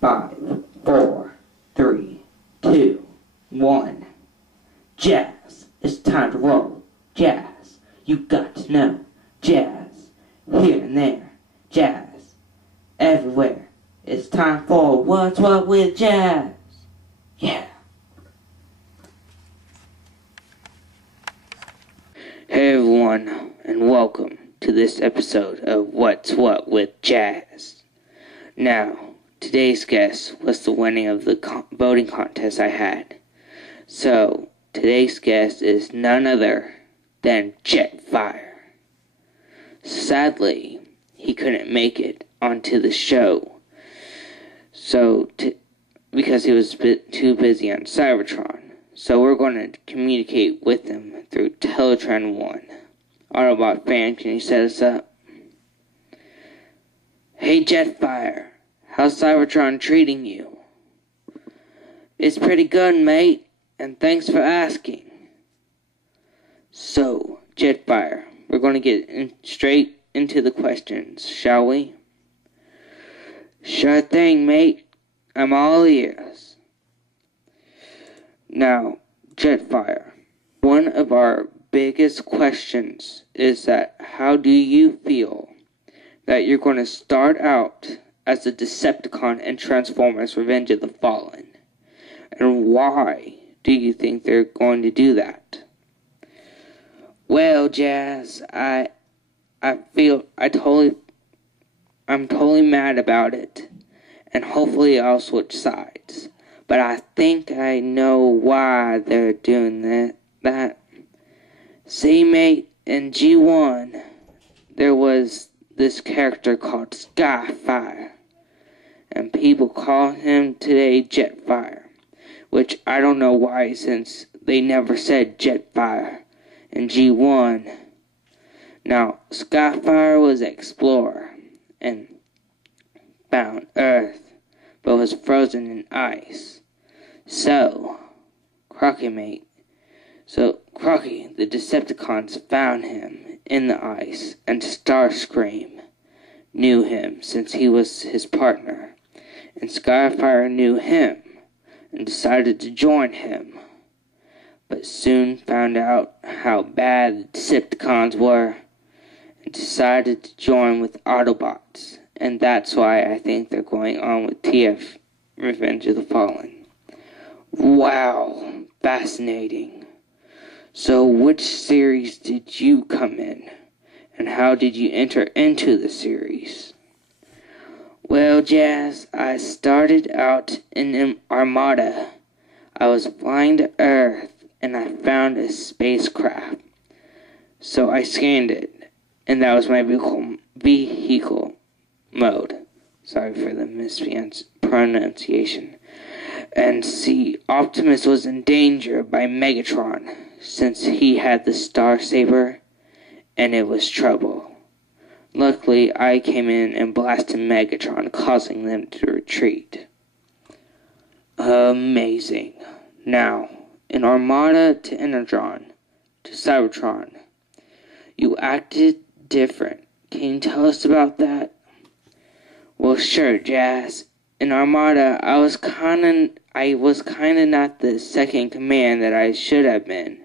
5, 4, 3, 2, 1. Jazz, it's time to roll. Jazz, you got to know. Jazz, here and there. Jazz, everywhere. It's time for What's What with Jazz. Yeah. Hey everyone, and welcome to this episode of What's What with Jazz. Now, today's guest was the winning of the voting contest I had. So, today's guest is none other than Jetfire. Sadly, he couldn't make it onto the show. Because he was too busy on Cybertron. So we're going to communicate with him through Teletran 1. AutobotFan, can you set us up? Hey Jetfire, how's Cybertron treating you? It's pretty good, mate, and thanks for asking. So, Jetfire, we're going to get straight into the questions, shall we? Sure thing, mate. I'm all ears. Now, Jetfire, one of our biggest questions is that how do you feel that you're going to start out as a Decepticon in Transformers Revenge of the Fallen? And why do you think they're going to do that? Well, Jazz, I'm totally mad about it, and hopefully I'll switch sides. But I think I know why they're doing that. See, mate, in G1, there was this character called Skyfire, and people call him today Jetfire, which I don't know why, since they never said Jetfire in G1. Now, Skyfire was an explorer and found Earth, but was frozen in ice. So, Crocky, the Decepticons found him in the ice, and Starscream knew him since he was his partner, and Skyfire knew him and decided to join him, but soon found out how bad the Decepticons were and decided to join with Autobots, and that's why I think they're going on with TF Revenge of the Fallen. Wow, fascinating. So which series did you come in, and how did you enter into the series? Well, Jazz, I started out in an Armada. I was flying to Earth, and I found a spacecraft. So I scanned it, and that was my vehicle mode. Sorry for the mispronunciation. And see, Optimus was in danger by Megatron, since he had the Star Saber, and it was trouble. Luckily, I came in and blasted Megatron, causing them to retreat. Amazing. Now, in Armada to Energon to Cybertron, you acted different. Can you tell us about that? Well, sure, Jazz. In Armada, I was kinda not the second in command that I should have been.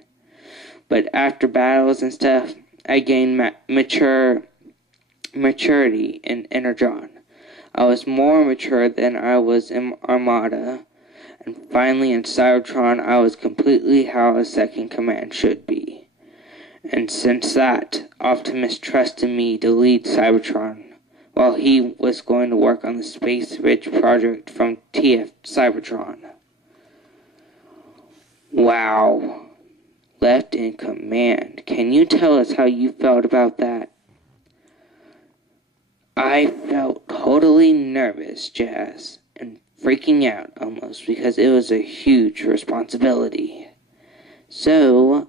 But after battles and stuff, I gained maturity in Energon. I was more mature than I was in Armada, and finally in Cybertron, I was completely how a second command should be. And since that, Optimus trusted me to lead Cybertron, while he was going to work on the Space Ridge project from TF Cybertron. Wow. Left in command. Can you tell us how you felt about that? I felt totally nervous, Jazz, and freaking out almost, because it was a huge responsibility. So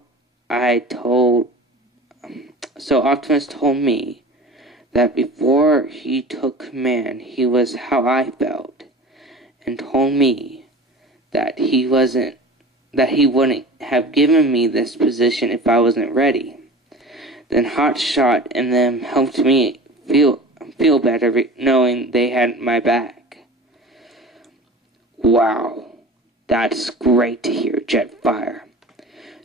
Optimus told me that before he took command, he was how I felt, and told me that he wouldn't have given me this position if I wasn't ready. Then Hotshot and them helped me feel better knowing they had my back. Wow, that's great to hear, Jetfire.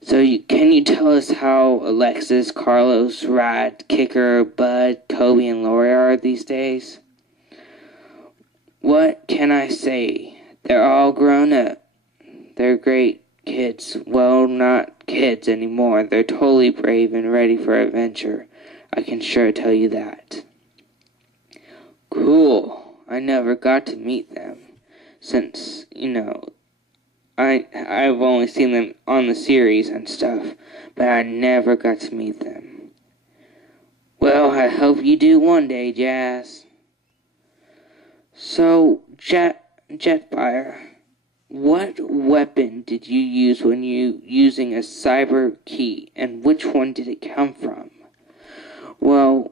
So can you tell us how Alexis, Carlos, Rad, Kicker, Bud, Kobe, and Lori are these days? What can I say? They're all grown up. They're great kids. Well, not kids anymore. They're totally brave and ready for adventure. I can sure tell you that. Cool. I never got to meet them since, I've only seen them on the series and stuff, but I never got to meet them. Well, I hope you do one day, Jazz. So, Jetfire, what weapon did you use when using a cyber key, and which one did it come from? Well,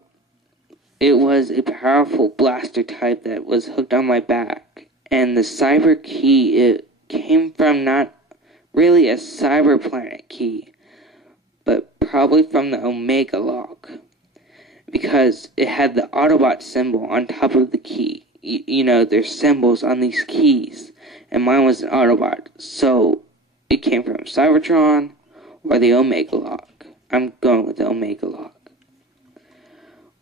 it was a powerful blaster type that was hooked on my back, and the cyber key, it came from not really a cyber planet key, but probably from the Omega lock, because it had the Autobot symbol on top of the key. There's symbols on these keys, and mine was an Autobot, so it came from Cybertron or the Omega lock. I'm going with the Omega lock.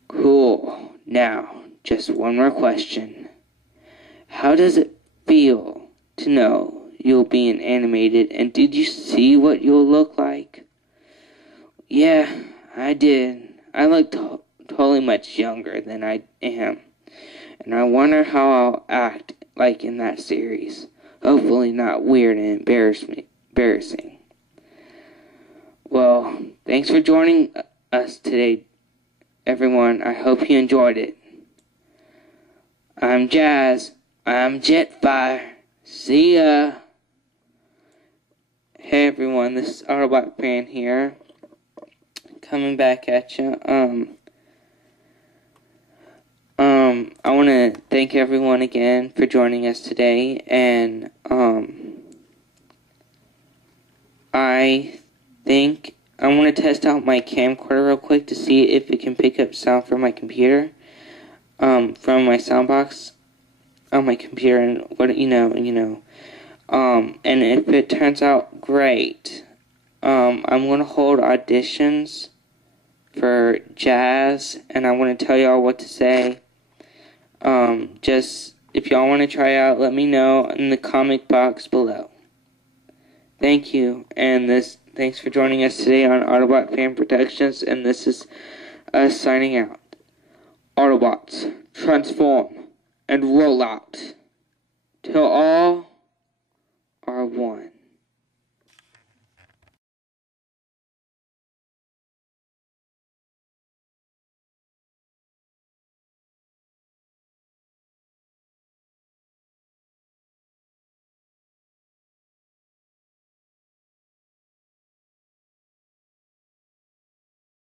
Cool. Now, just one more question. How does it feel to know you'll be animated, and did you see what you'll look like? Yeah, I did. I look totally much younger than I am, and I wonder how I'll act like in that series. Hopefully not weird and embarrassing. Well, thanks for joining us today, everyone. I hope you enjoyed it. I'm Jazz. I'm Jetfire. See ya. Hey everyone, this is AutobotFan here, coming back at you. I want to thank everyone again for joining us today, and I think I want to test out my camcorder real quick to see if it can pick up sound from my computer, from my soundbox on my computer, and and if it turns out great, I'm going to hold auditions for Jazz, and I want to tell y'all what to say. Just, if y'all want to try out, let me know in the comment box below. Thank you, and thanks for joining us today on AutobotFan Productions, and this is us signing out. Autobots, transform and roll out. Till all